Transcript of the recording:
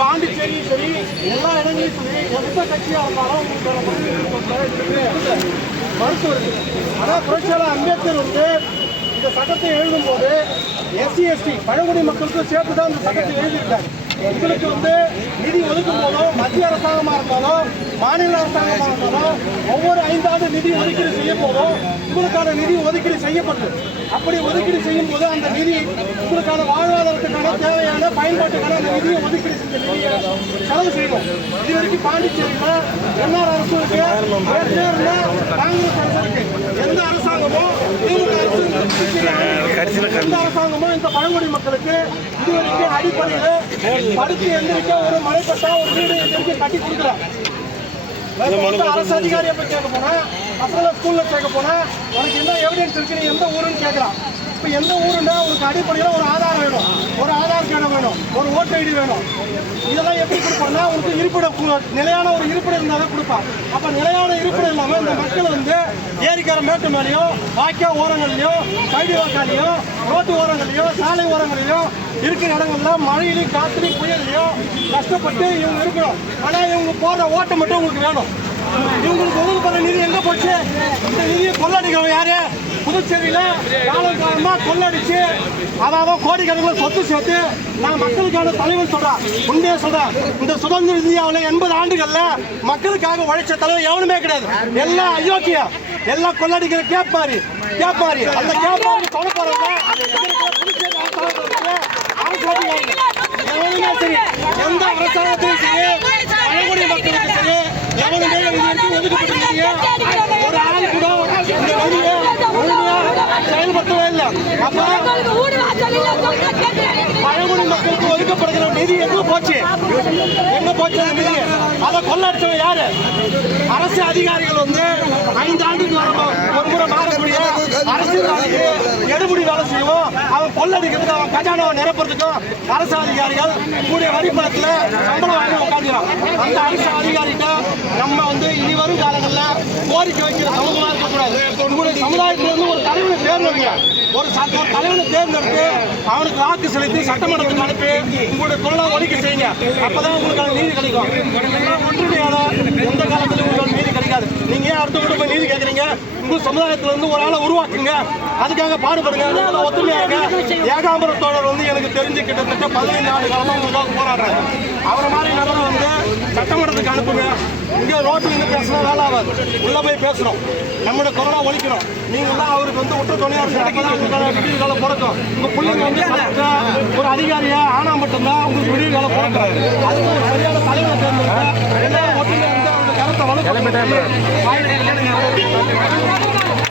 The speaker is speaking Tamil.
பாண்டிச்சேரியும் சரி எல்லா இடங்களையும் சரி எந்த கட்சியாக இருந்தாலும் உங்களுக்கான ஆனால் புரட்சியாளர் அம்பேத்கர் வந்து இந்த சட்டத்தை எழுதும்போது எஸ்சி எஸ்டி பழங்குடி மக்களுக்கும் சேர்த்து தான் இந்த சட்டத்தை எழுதியிருக்காரு. எங்களுக்கு வந்து நிதி ஒதுக்கும் போதும் மத்திய அரசாங்கமாக இருந்தாலும் மாநில அரசாங்கமாக இருந்தாலும் ஒவ்வொரு ஐந்தாவது நிதி ஒதுக்கீடு செய்யும் போதும் உங்களுக்கான நிதி ஒதுக்கீடு செய்யப்பட்டது அப்படி ஒதுக்கீடு செய்யும் போது அந்த நிதி உங்களுக்கான வாழ்வாதாரத்துக்கான தேவையான பயன்பாட்டுக்கான அந்த நிதியை ஒதுக்கீடு செலவு செய்யணும். இது வரைக்கும் பாண்டிச்சேரியில் என்ஆர் அரசு இருக்கு. காங்கிரஸ் அரசு இருக்கு. எந்த அரசாங்கமும் திமுக அரசு எந்த அரசாங்கமும் இந்த பழங்குடி மக்களுக்கு இதுவரைக்கும் அடிப்படையில் படுத்து எந்திரிக்க ஒரு மலைப்பட்டா ஒரு வீடு எந்திரிக்க கட்டி கொடுக்கல. வந்து அரசு அதிகாரியை போய் கேட்க போனா பசங்களை ஸ்கூல்ல சேர்க்க போனா உனக்கு என்ன எவிடன்ஸ் இருக்கு நீ எந்த ஊருன்னு கேட்கறான் இப்போ எந்த ஊருன்னா உனக்கு அடிப்படையில் ஒரு ஆதாரம் வேணும். ஒரு ஆதார் கார்டு வேணும். ஒரு ஓட்டு ஐடி வேணும். இதெல்லாம் எப்படி கொடுப்பான்னா உங்களுக்கு இருப்பிடம் நிலையான ஒரு இருப்பிடம் இருந்தால் தான் கொடுப்பான் அப்போ நிலையான இருப்பிடம் இல்லாமல் இந்த மக்கள் வந்து ஏரிக்கார மேட்டு மேலேயும் வாய்க்கா ஓரங்கள்லையும் சைடு வாக்காலையும் ரோட்டு ஓரங்கள்லையும் சாலை ஓரங்கள்லையும் இருக்கிற இடங்கள்ல மழையிலையும் காற்றுலையும் புயல்லையும் கஷ்டப்பட்டு இவங்க இருக்கணும் ஆனால் இவங்க போடுற ஓட்டம் மட்டும் உங்களுக்கு வேணும். இவங்களுக்கு ஒதுக்கப்படுற நிதி எங்கே போச்சு? இந்த நிதியை கொள்ளடிக்கிறவங்க யார்? புதுச்சேரியில காலம் காலமா கொள்ளடிச்சு அதாவது கோடிக்கணக்கில் சொத்து சேர்த்து நான் மக்களுக்கான தலைவர் சொல்றேன். உண்மையை சொல்றேன். இந்த சுதந்திர இந்தியாவில் எண்பது ஆண்டுகள்ல மக்களுக்காக உழைச்ச தலைவர் எவனுமே கிடையாது. எல்லாம் அயோக்கியம் எல்லாம் கொள்ளடிக்கிற கேப்பாரி கேப்பாரி. அந்த கேப்பாரி சொல்ல போறவங்க புதுச்சேரி அரசாங்கத்துல அரசு அதிகாரிகள் எவனுமே சரி எந்த அரசாங்கத்திலும் சரி பழங்குடி மக்களுக்கு சரி எவனுமே இது வரைக்கும் ஒதுக்கப்பட்டிருக்கீங்க ஒரு ஆள் கூட இந்த நிதியை முழுமையா செயல்படுத்தவே இல்லை அப்ப பழங்குடி மக்களுக்கு ஒதுக்கப்படுகிற நிதி எங்க போச்சு எங்க போச்சு அந்த நிதி அதை கொள்ளடிச்சவன் யாரு? அரசு அதிகாரிகள் வந்து ஐந்து ஆண்டுக்கு ஒரு முறை மாறக்கூடிய அரசியல்வாதிக்கு எடுபடி வேலை செய்வோம் அவன் கொள்ளடிக்கிறதுக்கு அவன் கஜானாவை நிரப்புறதுக்கும் அரசு அதிகாரிகள் கூடிய வரிப்பணத்தில் சம்பளம் வாங்கி உட்காந்துக்கிறான் அந்த அரசு அதிகாரிகிட்ட நம்ம வந்து இனி வரும் காலங்களில் கோரிக்கை வைக்கிற சமூகமாக இருக்கக்கூடாது. உங்களுடைய சமுதாயத்துல இருந்து ஒரு தலைவனை தேர்ந்தெடுங்க. ஒரு ஒரு தலைவனை தேர்ந்தெடுத்து அவனுக்கு வாக்கு செலுத்தி சட்டமன்றத்துக்கு அனுப்பி உங்களுடைய தொழிலை ஒழிக்க செய்யுங்க. அப்பதான் உங்களுக்கான நீதி கிடைக்கும் இதெல்லாம் ஒன்றிணையாத எந்த காலத்திலும் உங்களுக்கு நீதி கிடைக்காது நீங்க ஏன் அடுத்தவங்க போய் நீதி கேட்குறீங்க உங்கள் சமுதாயத்தில் இருந்து ஒரு ஆளை உருவாக்குங்க. அதுக்காக பாடுபடுங்க. அதுக்காக ஒத்துமையாக ஏகாம்பர தோழர் வந்து எனக்கு தெரிஞ்சு கிட்டத்தட்ட பதினைந்து ஆண்டு காலமாக உங்களுக்காக போராடுறாங்க அவரை மாதிரி நபரை வந்து சட்டமன்றத்துக்கு அனுப்புங்க. இங்கே ரோட்டில் இருந்து பேசினா வேலை ஆகாது. உள்ளே போய் பேசுகிறோம் நம்மளோட கொரோனா ஒழிக்கணும் நீங்கள் தான் அவருக்கு வந்து உற்ற துணையாக அப்பதான் காலம் பிறக்கும். உங்கள் பிள்ளைங்க வந்து ஒரு அதிகாரியாக ஆனால் மட்டும்தான் உங்களுக்கு விடியல் காலம் பிறக்கிறாரு அதுக்கு சரியான தலைமை தேர்ந்தெடுத்தா கிளம்பிட்டேன்